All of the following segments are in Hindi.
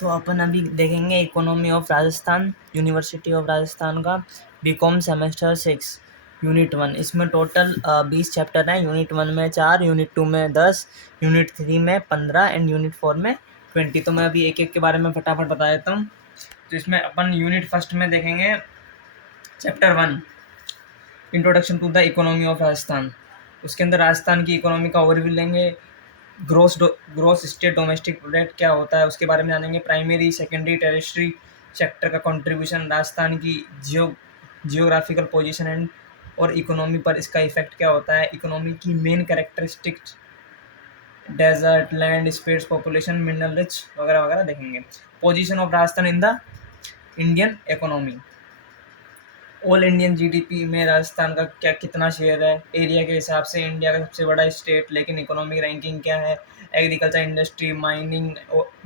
तो अपन अभी देखेंगे economy of Rajasthan, university of Rajasthan का बीकॉम सेमेस्टर 6 यूनिट 1। इसमें टोटल 20 चैप्टर हैं। यूनिट 1 में 4, यूनिट 2 में 10, यूनिट 3 में 15 एंड यूनिट 4 में 20। तो मैं अभी एक एक के बारे में फटाफट बता देता हूँ। तो इसमें अपन यूनिट फर्स्ट में देखेंगे chapter 1, introduction to the economy of Rajasthan. उसके अंदर राजस्थान की इकोनॉमी का ओवरव्यू लेंगे। ग्रोस स्टेट डोमेस्टिक प्रोडक्ट क्या होता है उसके बारे में जानेंगे। प्राइमरी, सेकेंडरी, टेरिटरी सेक्टर का कंट्रीब्यूशन, राजस्थान की जियोग्राफिकल पोजीशन एंड और इकोनॉमी पर इसका इफेक्ट क्या होता है, इकोनॉमी की main characteristics, desert, land, space, population, mineral rich वगैरह वगैरह देखेंगे। Position of Rajasthan in the Indian economy. All Indian GDP में राजस्थान का क्या कितना शेयर है, एरिया के हिसाब से इंडिया का सबसे बड़ा स्टेट, लेकिन इकोनॉमिक रैंकिंग क्या है, एग्रीकल्चर, इंडस्ट्री, माइनिंग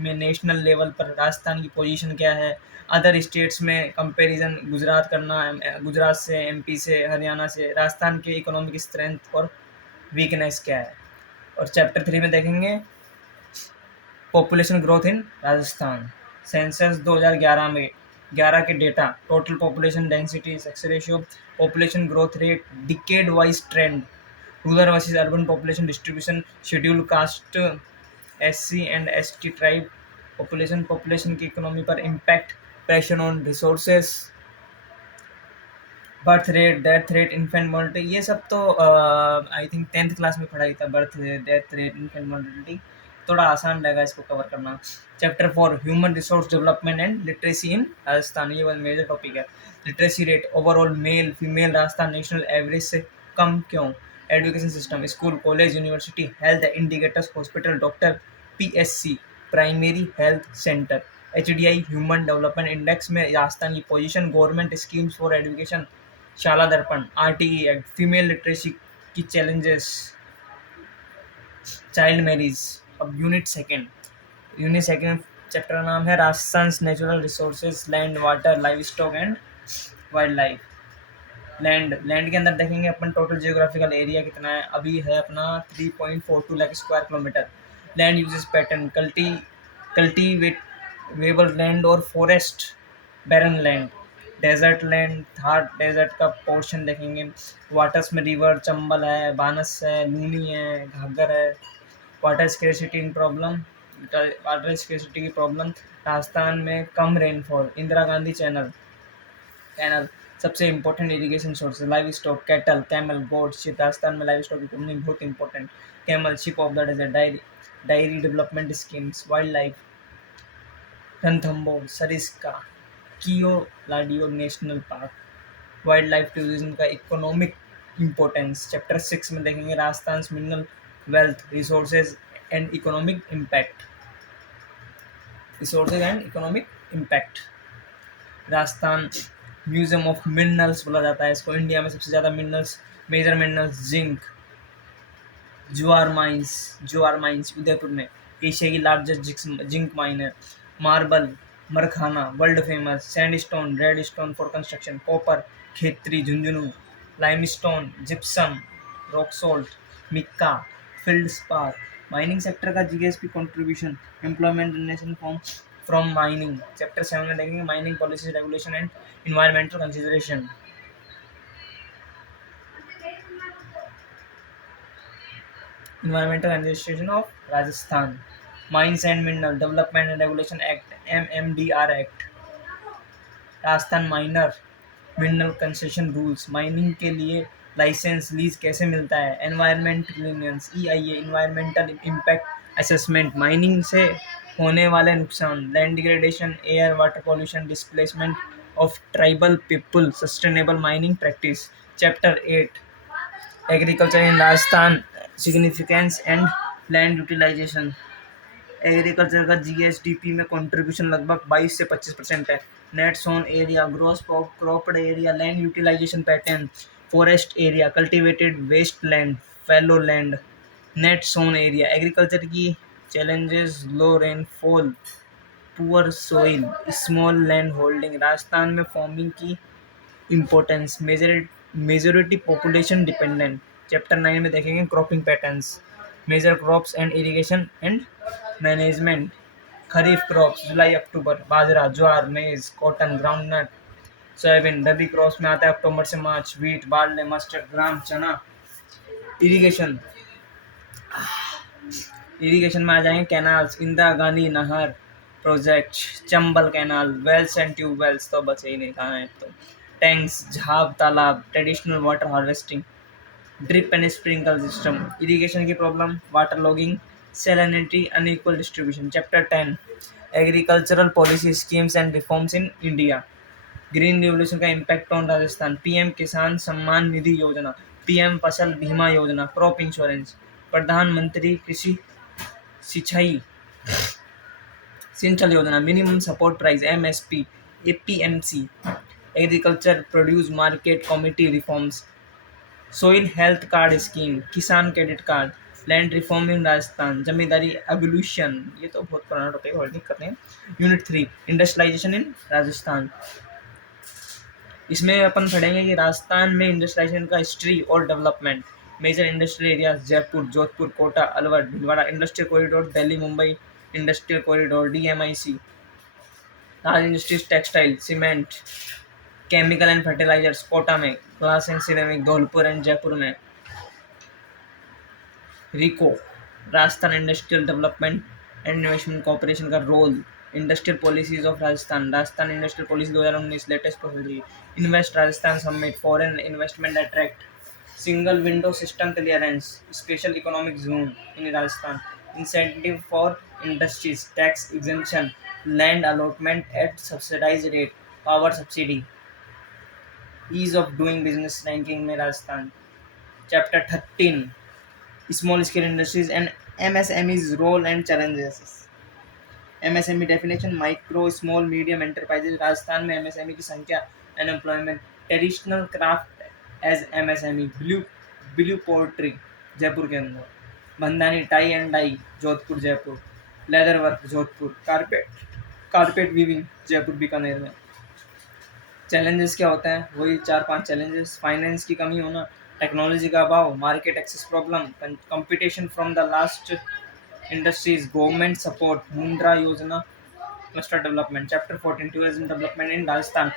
में नेशनल लेवल पर राजस्थान की पोजीशन क्या है, अदर स्टेट्स में कंपैरिजन, गुजरात करना, गुजरात से, एमपी से, हरियाणा से, राजस्थान के इकोनॉमिक स्ट्रेंथ और वीकनेस क्या है। और चैप्टर 3 में देखेंगे population growth in Rajasthan. Census 2011 में 11 के data, total population density, sex ratio, population growth rate, decade wise trend, rural versus urban population distribution, schedule caste, SC and ST tribe population की इकोनॉमी पर impact, pressure on resources, birth rate, death rate, infant mortality. ये सब तो आई थिंक 10th क्लास में पढ़ाई था। Birth rate, death rate, infant mortality थोड़ा आसान रहेगा इसको कवर करना। Chapter 4, human resource development and literacy इन राजस्थान। ये वन मेजर टॉपिक है। Literacy rate, overall male female Rajasthan national average से कम क्यों, education system, school, college, university, health indicators, hospital, doctor, PSC, primary health centre, HDI human development index में राजस्थान की position, government schemes for education, शाला दर्पण, आरटीई एक्ट, फीमेल लिटरेसी की चैलेंजेस, चाइल्ड मैरिज। अब यूनिट सेकेंड चैप्टर का नाम है Rajasthan natural resources, land, water, live stock and wild life. Land के अंदर देखेंगे अपन टोटल जियोग्राफिकल एरिया कितना है, अभी है अपना 3.42 lakh square kilometre. Land uses pattern, cultivable land और forest, barren land, desert land, Thar desert का पोर्शन देखेंगे। वाटर्स में रिवर, चंबल है, बानस है, लूनी है, घाघर है। Water scarcity in problem, water scarcity की प्रॉब्लम, राजस्थान में कम रेनफॉल, इंदिरा गांधी कैनल सबसे important irrigation source, live stock, cattle, camel, goat, sheep. Rajasthan में लाइव स्टॉक की कमी बहुत important. Camel, ship of the desert, dairy development schemes, wild life, Ranthambore, Sariska, Keoladeo national park. Wild life tourism का इकोनॉमिक इंपॉर्टेंस चैप्टर 6 में देखेंगे। Rajasthan mineral wealth, resources and economic impact. Rajasthan museum of minerals बोला जाता है इसको। इंडिया में सबसे ज़्यादा minerals, major minerals, zinc, Zawar mines Udaipur में, एशिया की लार्जेस्ट जिंक माइन है। Marble, Makrana world famous. Sandstone, red stone for construction. Copper, Khetri, Jhunjhunu. Limestone, gypsum, rock salt, Mika, field spar. Mining sector का GSP contribution, employment generation from mining. Chapter 7 में देखेंगे mining policy, regulation and environmental consideration. Environmental Administration of Rajasthan, Mines and Mineral Development and Regulation Act, MMDR Act, Rajasthan minor mineral concession rules, mining के लिए लाइसेंस लीज कैसे मिलता है, environment clearance, EIA environmental impact assessment, mining से होने वाले नुकसान, land degradation, air water pollution, displacement of tribal people, sustainable mining practice. Chapter 8, agriculture in Rajasthan, significance and land utilization. Agriculture का जीएसडीपी में कंट्रीब्यूशन लगभग 22 से 25% है। Net sown area, gross cropped area, land utilization pattern, forest area, cultivated waste land, fallow land. Net sown area, agriculture की challenges, low rainfall, poor soil, small land holding. Rajasthan में फार्मिंग की importance, majority population dependent. Chapter 9 में देखेंगे cropping patterns, major crops and irrigation and management, kharif crops July October, bajra, jowar, maize, cotton, groundnut, soybean. Rabi crops में आता है अक्टूबर से March, wheat, barley, mustard, gram, chana. Irrigation irrigation में आ जाएंगे कैनाल्स, इंदिरा गांधी नहर project, Chambal canal, wells and tubewells तो बचे ही नहीं, कहाँ है तो। टैंक्स, झाब तालाब, traditional water harvesting, drip and sprinkle system. Irrigation की problem, water logging, salinity, unequal distribution. Chapter 10 agricultural policy schemes and reforms in India. Green revolution का impact on Rajasthan. PM Kisan Samman निधि योजना, पीएम फसल बीमा योजना, क्रॉप इंश्योरेंस, प्रधानमंत्री कृषि Sinchai Sinchan Yojana, minimum support price MSP, APMC, agriculture produce market committee reforms, soil health card scheme, Kisan credit card, land reform in Rajasthan, zamindari evolution. ये तो बहुत पुराना टॉपिक है, कर रहे हैं। Unit 3 industrialisation in Rajasthan. इसमें अपन पढ़ेंगे कि राजस्थान में इंडस्ट्रियलाइजेशन का हिस्ट्री और development. Major industrial areas Jaipur, Jodhpur, Kota, Alwar, Bhilwara. Industrial corridor Delhi Mumbai industrial corridor DMIC. Large industries textile, cement, chemical and fertilisers Kota में, glass and ceramic Dholpur and Jaipur में। RIICO Rajasthan industrial development and investment corporation का role. Industrial policies of Rajasthan industrial policy 2019 latest policy. Invest Rajasthan summit, foreign investment attract, single window system clearance, special economic zone in Rajasthan, incentive for industries, tax exemption, land allotment at subsidise rate, power subsidy, ease of doing business ranking में Rajasthan. Chapter 13 small scale industries and MSMEs role and challenges. MSME definition, micro small medium enterprises. Rajasthan में एमएसएमई की संख्या, unemployment. Traditional craft as MSME, blue pottery Jaipur के अंदर, bandhani tie and dye Jodhpur Jaipur, leather work Jodhpur, carpet weaving Jaipur Bikaner में। चैलेंजेस क्या होता है, वही 4-5 चैलेंजेस। फाइनेंस की कमी होना, टेक्नोलॉजी का अभाव, market access problem, competition from the last industries, government support, Mudra Yojana, cluster development. Chapter 14 tourism development in Rajasthan.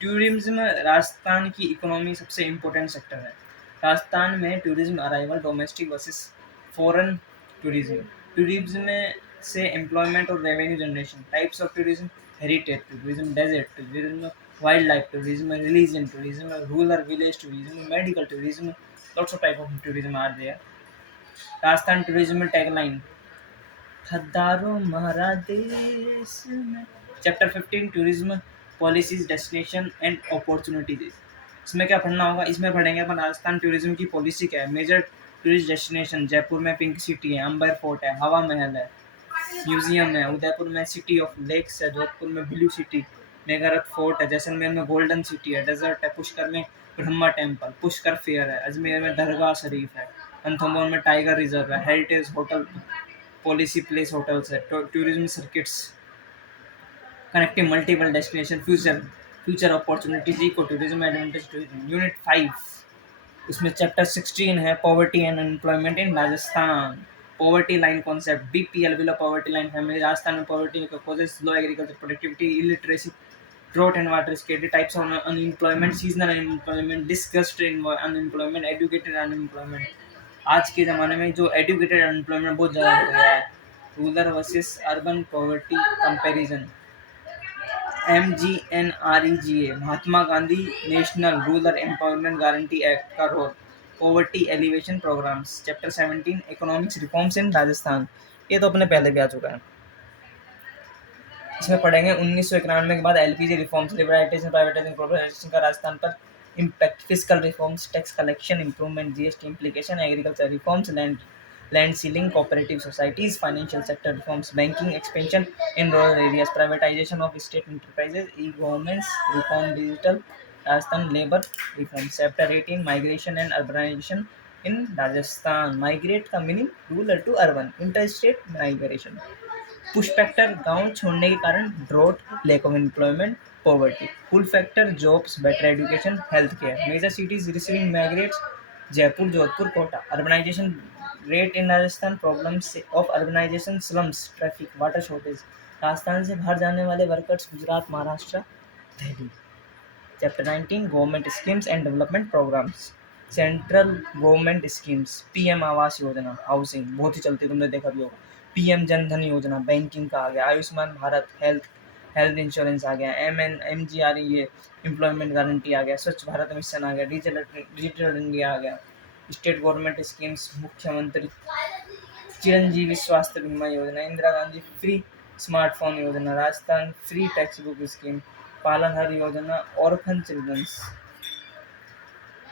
Tourism Rajasthan की इकोनॉमी सबसे इम्पोर्टेंट सेक्टर है। राजस्थान में tourism arrival, domestic versus foreign tourism. Tourism से एम्प्लॉयमेंट और revenue generation. Types of tourism, heritage tourism, desert tourism, wild life tourism, religion tourism, rural village tourism, medical tourism. Lots of type of tourism are there. Rajasthan tourism tagline, हजारों हमारा देश में। Chapter 15 tourism policies, destination and opportunities. इसमें क्या पढ़ना होगा, इसमें पढ़ेंगे अपन राजस्थान टूरिज्म की पॉलिसी क्या है। मेजर टूरिस्ट डेस्टिनेशन, जयपुर में पिंक सिटी है, अंबर फोर्ट है, हवा महल है, म्यूजियम है। उदयपुर में सिटी ऑफ लेक्स है, जोधपुर में ब्लू सिटी, मेघारथ फोर्ट है, जैसलमेर में गोल्डन सिटी है, डेजर्ट है, पुष्कर में ब्रह्मा टेम्पल, पुष्कर फेयर है, अजमेर में दरगाह शरीफ है, रणथंभौर में टाइगर रिजर्व है, heritage hotel, policy place hotels है, tourism circuits connecting multiple destination, future opportunities, eco tourism, advantage tourism. Unit 5 उसमें चैप्टर 16 है poverty and unemployment in Rajasthan. Poverty line concept, BPL below poverty line family. Rajasthan में पॉवर्टी का causes, low agriculture productivity, illiteracy, drought and water scarcity. Types of unemployment, seasonal unemployment, discussed unemployment, educated unemployment. आज के ज़माने में जो एजुकेटेड अनएम्प्लॉयमेंट बहुत ज़्यादा हो गया है। Rural versus urban poverty comparison. MGNREGA, Mahatma Gandhi national rural empowerment guarantee act का रोल। Poverty elevation programmes. Chapter 17 economics reforms in Rajasthan. ये तो अपने पहले भी आ चुका है। इसमें पढ़ेंगे 1991 के बाद LPG reforms, liberalisation, privatisation, globalisation का राजस्थान पर impact, fiscal reforms, tax collection improvement, GST implication, agriculture reforms, land ceiling, cooperative societies, financial sector reforms, banking expansion in rural areas, privatisation of state enterprises, e governance reform, digital Rajasthan, labour reform. Chapter 18 migration and urbanisation in Rajasthan. Migrate का meaning rural to urban, inter state migration. Push factor, गांव छोड़ने के कारण, drought, lack of employment, poverty. Pull factor, jobs, better education, health care. Major cities receiving migrates, Jaipur, Jodhpur, Kota. Urbanization, rate in Rajasthan, problems of urbanization, slums, traffic, water shortage. Rajasthan से बाहर जाने वाले workers, Gujarat, Maharashtra, Delhi. Chapter 19 government schemes and development programs. Central government schemes, PM Awas Yojana, housing बहुत ही चलती, तुमने देखा भी होगा। पीएम जन धन योजना, बैंकिंग का आ गया। Ayushman Bharat, health health insurance आ गया। MGR, ये एम्प्लॉयमेंट गारंटी आ गया। स्वच्छ भारत मिशन आ गया। डिजिटल इंडिया आ गया। स्टेट गवर्नमेंट स्कीम्स, मुख्यमंत्री चिरंजीवी स्वास्थ्य बीमा योजना, इंदिरा गांधी फ्री स्मार्टफोन योजना, Rajasthan free text book scheme, पालनहार योजना, ऑर्फन चिल्ड्रंस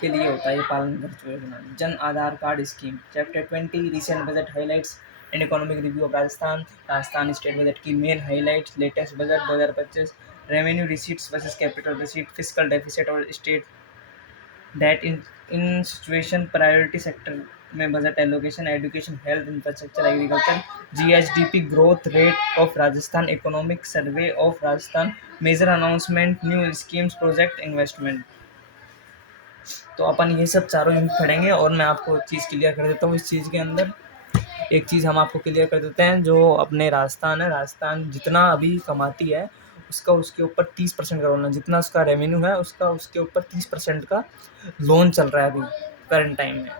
के लिए होता है ये पालन खर्च योजना। Jan Aadhaar card scheme. Chapter 20 recent budget highlights and economic review of Rajasthan. Rajasthan state budget की main highlights, latest budget 2025, revenue receipts versus capital receipt, fiscal deficit और state debt in situation, priority sector में budget allocation, education, health, infrastructure, agriculture, GSDP growth rate of Rajasthan, economic survey of Rajasthan, major announcement, new schemes, project, investment. तो अपन ये सब चारों यूनिट पढ़ेंगे और मैं आपको चीज़ क्लियर कर देता हूँ। इस चीज़ के अंदर एक चीज़ हम आपको क्लियर कर देते हैं, जो अपने राजस्थान है, राजस्थान जितना अभी कमाती है उसका उसके ऊपर 30% का लोन है। जितना उसका रेवेन्यू है उसका उसके ऊपर 30% का लोन चल रहा है अभी करंट टाइम में।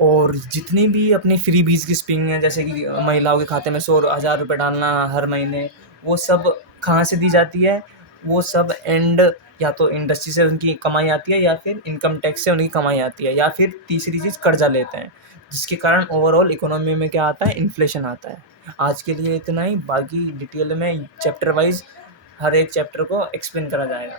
और जितनी भी अपनी फ्री बीज की स्कीम है, जैसे कि महिलाओं के खाते में 100,000 रुपये डालना हर महीने, वो सब कहाँ से दी जाती है? वो सब एंड या तो इंडस्ट्री से उनकी कमाई आती है, या फिर इनकम टैक्स से उनकी कमाई आती है, या फिर तीसरी चीज़ कर्जा लेते हैं, जिसके कारण ओवरऑल इकोनॉमी में क्या आता है? इन्फ्लेशन आता है। आज के लिए इतना ही, बाकी डिटेल में चैप्टर वाइज हर एक चैप्टर को एक्सप्लेन करा जाएगा।